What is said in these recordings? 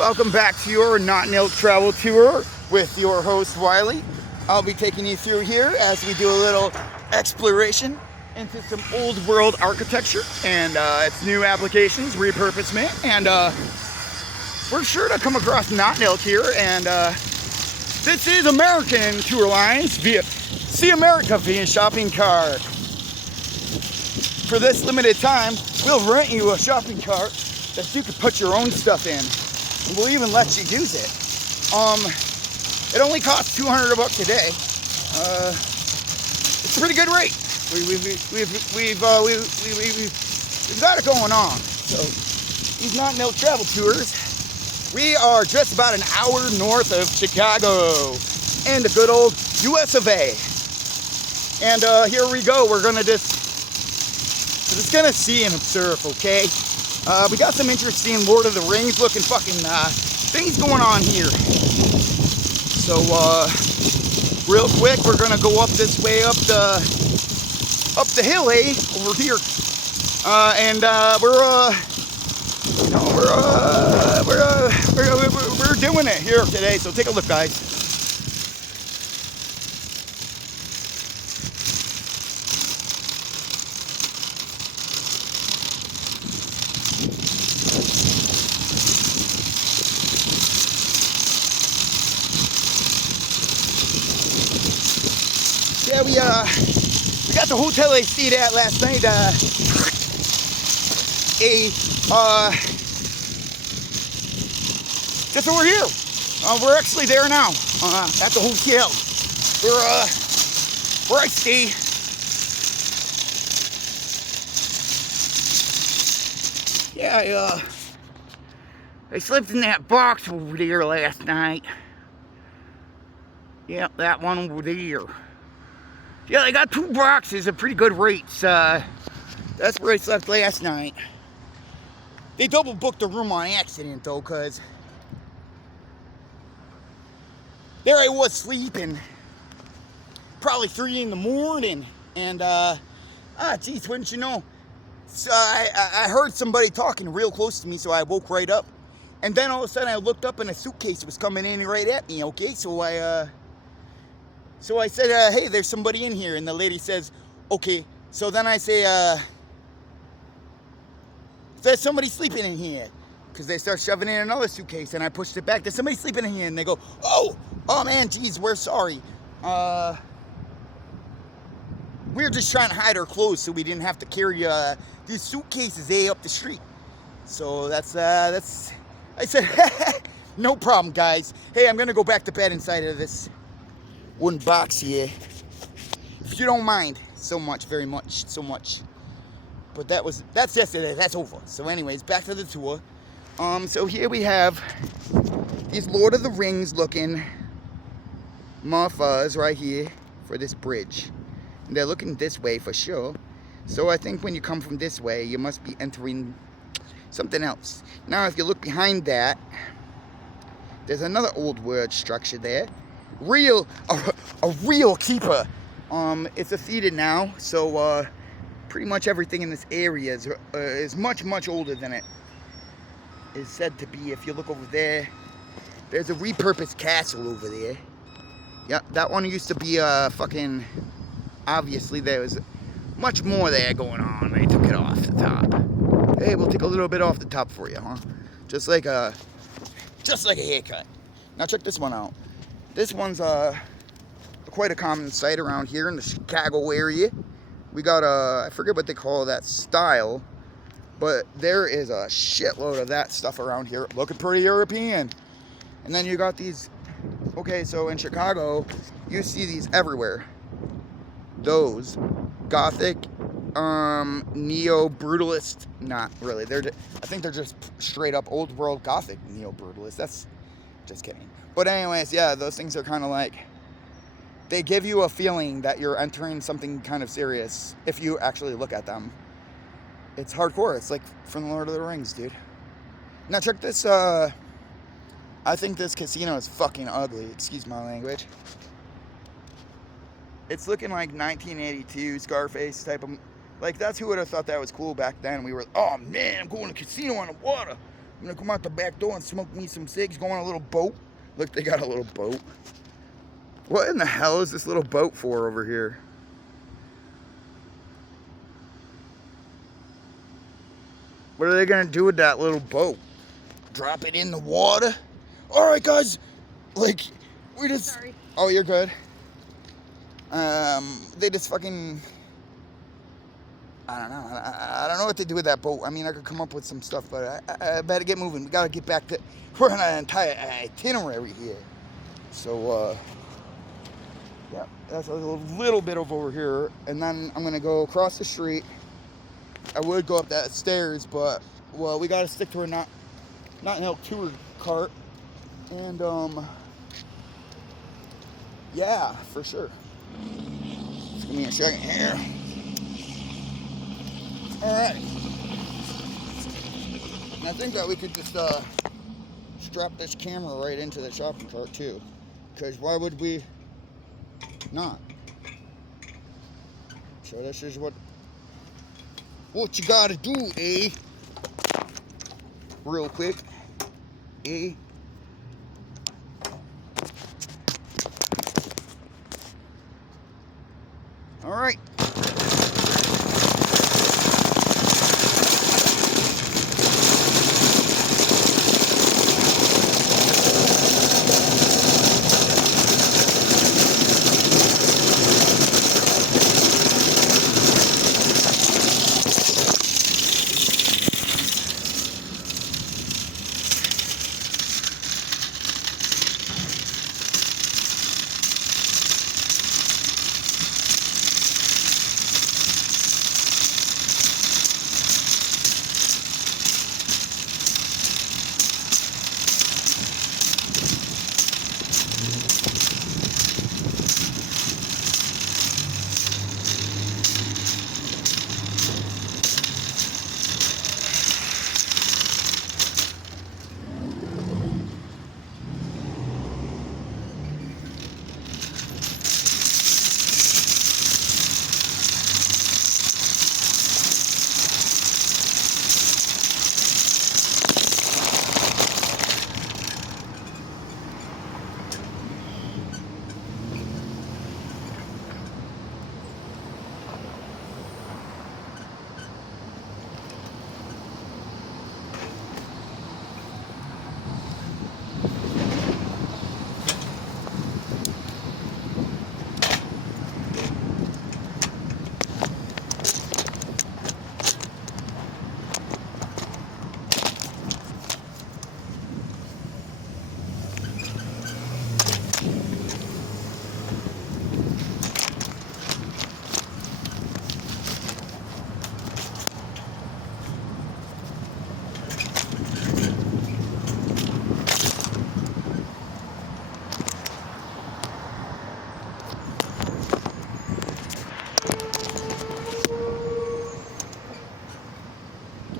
Welcome back to your Notnilc travel tour with your host Wiley. I'll be taking you through here as we do a little exploration into some old world architecture and its new applications, repurposement, and we're sure to come across Notnilc here. And this is American Tour Lines via See America via shopping cart. For this limited time, we'll rent you a shopping cart that you can put your own stuff in. And we'll even let you use it. It only costs $200 a day. It's a pretty good rate. We've got it going on. So these Notnilc travel tours. We are just about an hour north of Chicago and the good old US of A. And here we go. We're gonna just gonna see and observe, okay? We got some interesting Lord of the Rings looking fucking things going on here. So real quick, we're gonna go up this way, up the hill, over here, and we're doing it here today. So take a look, guys. Yeah, we got the hotel I stayed at last night. Just over here. We're actually there now. At the hotel. Where I stay. Yeah, I slept in that box over there last night. Yep, that one over there. Yeah, they got 2 boxes at pretty good rates. That's where I slept last night. They double booked the room on accident though, cause there I was sleeping, probably 3 in the morning, and geez, wouldn't you know? So I heard somebody talking real close to me, so I woke right up, and then all of a sudden I looked up and a suitcase was coming in right at me. Okay, so I said, hey, there's somebody in here. And the lady says, okay. So then I say, there's somebody sleeping in here. Because they start shoving in another suitcase. And I pushed it back. There's somebody sleeping in here. And they go, oh man, geez, we're sorry. We're just trying to hide our clothes so we didn't have to carry these suitcases up the street. So that's, I said, no problem, guys. Hey, I'm going to go back to bed inside of this wooden box here, if you don't mind so much, very much, so much. But that's yesterday. That's over. So anyways, back to the tour. So here we have these Lord of the Rings looking motherfuckers right here for this bridge, and they're looking this way for sure. So I think when you come from this way, you must be entering something else. Now if you look behind that, there's another old world structure there. A real keeper. It's a theater now, so pretty much everything in this area is much older than it is said to be. If you look over there, there's a repurposed castle over there. Yep, that one used to be fucking. Obviously, there was much more there going on. They took it off the top. Hey, we'll take a little bit off the top for you, huh? Just like a haircut. Now check this one out. This one's quite a common sight around here in the Chicago area. We got I forget what they call that style, but there is a shitload of that stuff around here, looking pretty European. And then you got these, okay, so in Chicago, you see these everywhere. Those Gothic, neo-brutalist, not really, I think they're just straight up old world Gothic neo-brutalist. That's just kidding. But anyways, yeah, those things are kind of like, they give you a feeling that you're entering something kind of serious if you actually look at them. It's hardcore. It's like from the Lord of the Rings, dude. Now check this, I think this casino is fucking ugly. Excuse my language. It's looking like 1982 Scarface type of, like that's who would have thought that was cool back then. We were, oh man, I'm going to a casino on the water. I'm gonna come out the back door and smoke me some cigs, go on a little boat. Look, they got a little boat. What in the hell is this little boat for over here? What are they gonna do with that little boat? Drop it in the water? Alright guys, like, we just... Sorry. Oh, you're good. They just fucking... I don't know. I don't know what they do with that boat. I mean, I could come up with some stuff, but I better get moving. We gotta get back to... We're on an entire itinerary here. So, yeah, that's a little bit of over here. And then I'm gonna go across the street. I would go up that stairs, but, well, we gotta stick to our Notnilc tour cart. And, yeah, for sure. Just give me a second here. Alright. And I think that we could just strap this camera right into the shopping cart too. Because why would we not? So this is what you gotta do, eh? Real quick. Eh? Alright.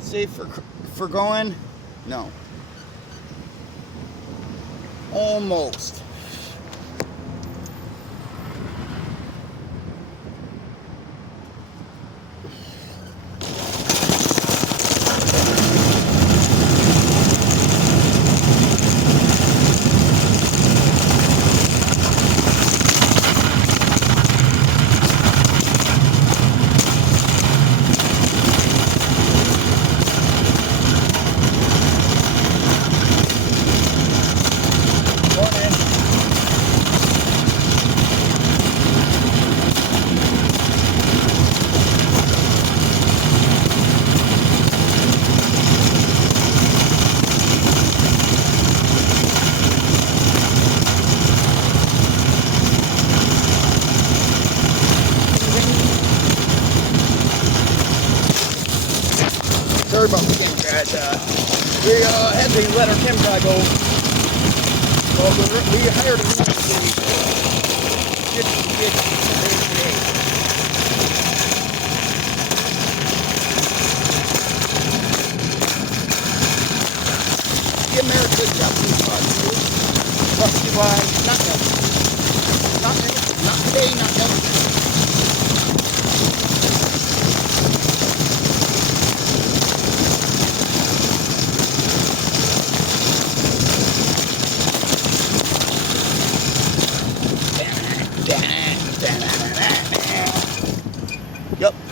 Safe for going? No. Almost. Sorry about the camera, guys. We had to let our camera guy go. Well, we hired a new one the America's Japanese podcast brought to you by Notnilc. Not today, not never.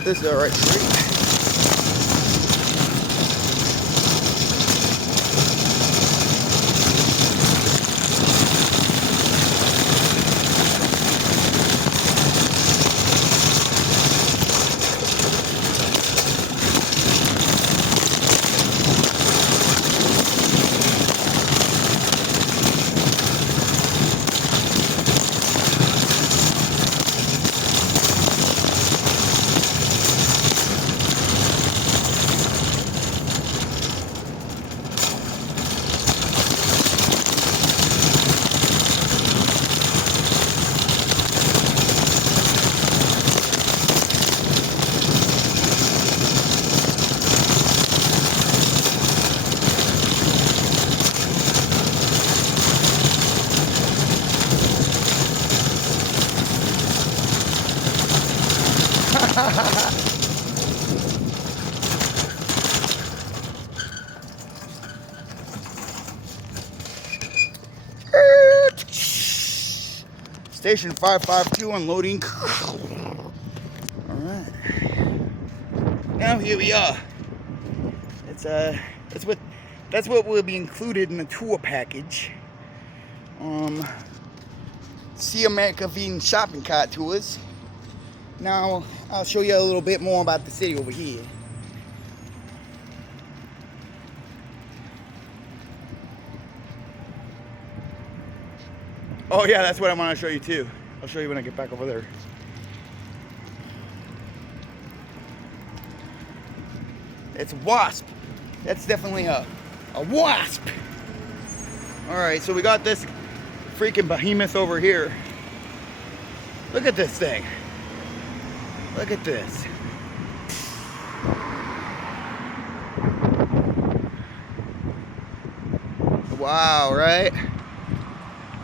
This is alright street. Station 552 unloading. Alright. Now here we are. That's what will be included in the tour package. See America Veen shopping cart tours. Now I'll show you a little bit more about the city over here. Oh yeah, that's what I want to show you too. I'll show you when I get back over there. It's wasp. That's definitely a wasp. Alright, so we got this freaking behemoth over here. Look at this thing. Look at this. Wow, right?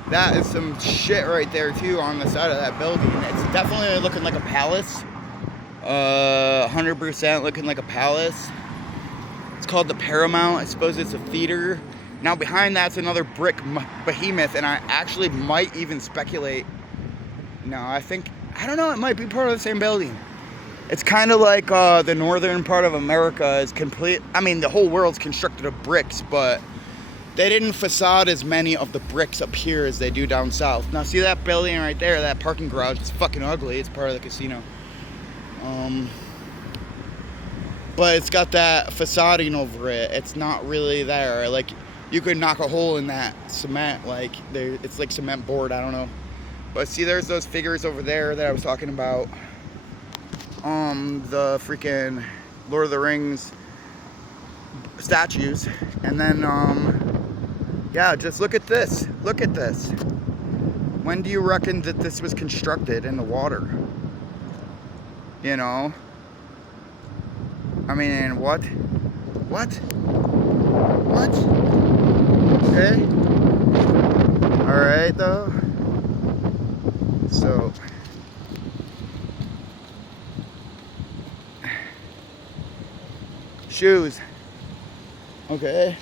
That is some shit right there too on the side of that building. It's definitely looking like a palace. 100% looking like a palace. It's called the Paramount. I suppose it's a theater. Now behind that's another brick behemoth, and I actually might even speculate. No, I don't know, it might be part of the same building. It's kind of like the northern part of America is complete. I mean, the whole world's constructed of bricks, but they didn't facade as many of the bricks up here as they do down south. Now see that building right there, that parking garage, it's fucking ugly. It's part of the casino. But it's got that facading over it. It's not really there. Like, you could knock a hole in that cement, like it's like cement board, I don't know. But see, there's those figures over there that I was talking about. The freaking Lord of the Rings statues. And then yeah, just look at this. Look at this. When do you reckon that this was constructed in the water? You know? I mean, what? What? What? Okay. Alright, though. So. Shoes. Okay.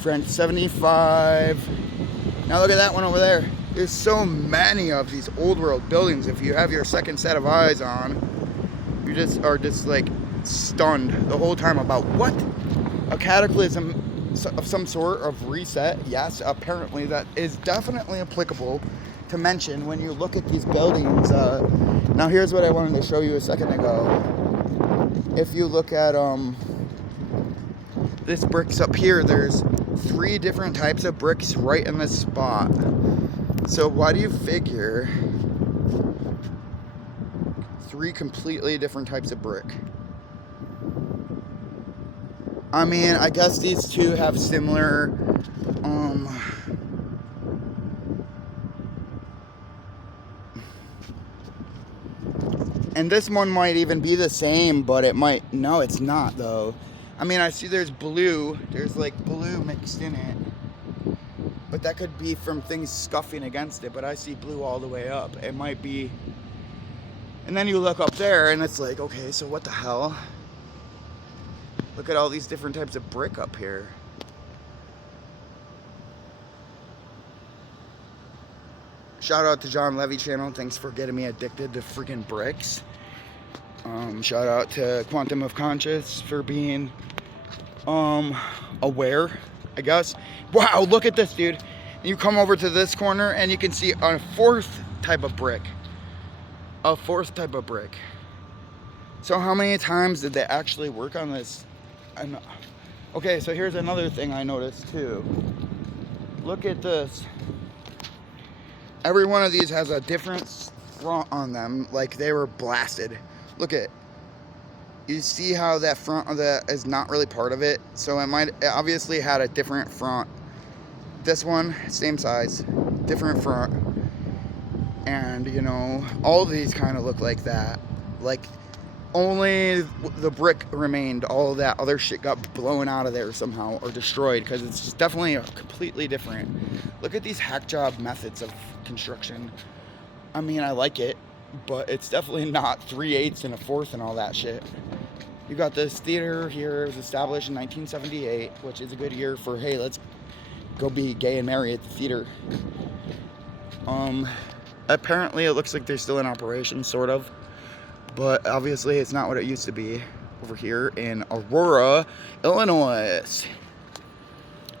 French 75. Now look at that one over there. There's so many of these old world buildings. If you have your second set of eyes on, you just are just like stunned the whole time about what? A cataclysm of some sort of reset. Yes, apparently that is definitely applicable to mention when you look at these buildings. Now here's what I wanted to show you a second ago. If you look at this bricks up here, there's 3 different types of bricks right in this spot. So why do you figure 3 completely different types of brick? I mean, I guess these 2 have similar and this one might even be the same, but it might, no, it's not though. I mean, I see there's blue, there's like blue mixed in it, but that could be from things scuffing against it, but I see blue all the way up. It might be, and then you look up there and it's like, okay, so what the hell? Look at all these different types of brick up here. Shout out to John Levy channel. Thanks for getting me addicted to freaking bricks. Shout out to Quantum of Conscious for being aware, I guess. Wow, look at this, dude. You come over to this corner and you can see a fourth type of brick. A fourth type of brick. So how many times did they actually work on this? Okay, so here's another thing I noticed too. Look at this. Every one of these has a different front on them, like they were blasted. Look at, you see how that front of that is not really part of it, so it obviously had a different front. This one, same size, different front, and you know, all of these kind of look like that. Like only the brick remained. All of that other shit got blown out of there somehow or destroyed, because it's just definitely a completely different. Look at these hack job methods of construction. I mean, I like it, but it's definitely not 3/8 and a fourth and all that shit. You got this theater here. It was established in 1978, which is a good year for, hey, let's go be gay and marry at the theater. Apparently it looks like they're still in operation, sort of, but obviously it's not what it used to be over here in Aurora, Illinois.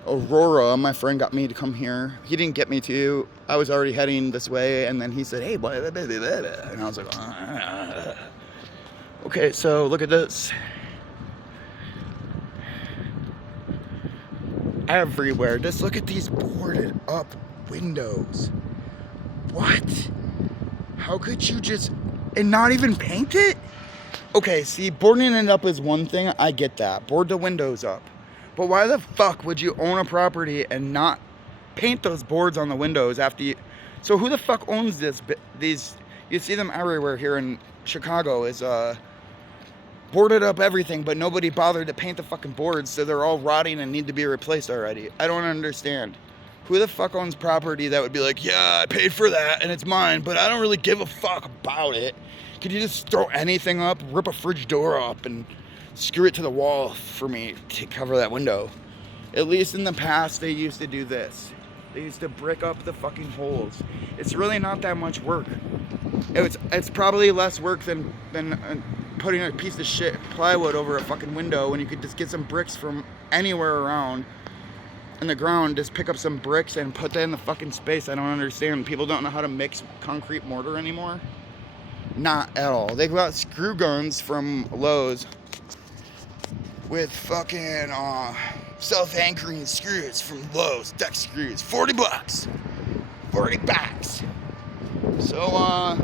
Aurora, my friend got me to come here. He didn't get me to. I was already heading this way, and then he said, hey, blah, blah, blah, blah, blah. And I was like, Okay, so look at this. Everywhere. Just look at these boarded up windows. What? How could you just, and not even paint it? Okay, see, boarding it up is one thing. I get that. Board the windows up. But why the fuck would you own a property and not paint those boards on the windows after you? So who the fuck owns this? These, you see them everywhere here in Chicago, is boarded up everything, but nobody bothered to paint the fucking boards, so they're all rotting and need to be replaced already. I don't understand. Who the fuck owns property that would be like, yeah, I paid for that and it's mine, but I don't really give a fuck about it. Could you just throw anything up, rip a fridge door up, and screw it to the wall for me to cover that window? At least in the past, they used to do this. They used to brick up the fucking holes. It's really not that much work. It's probably less work than putting a piece of shit plywood over a fucking window when you could just get some bricks from anywhere around in the ground. Just pick up some bricks and put that in the fucking space. I don't understand. People don't know how to mix concrete mortar anymore. Not at all. They got screw guns from Lowe's with fucking self-anchoring screws from Lowe's, deck screws, 40 bucks. 40 bucks. So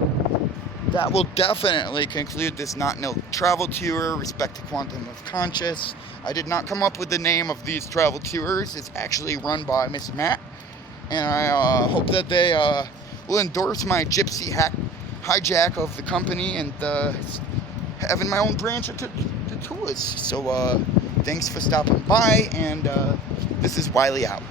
that will definitely conclude this Notnilc travel tour. Respect to Quantum of Conscious. I did not come up with the name of these travel tours. It's actually run by Miss Matt, and I hope that they will endorse my gypsy hijack of the company and having my own branch of the tours. So thanks for stopping by, and this is Wiley out.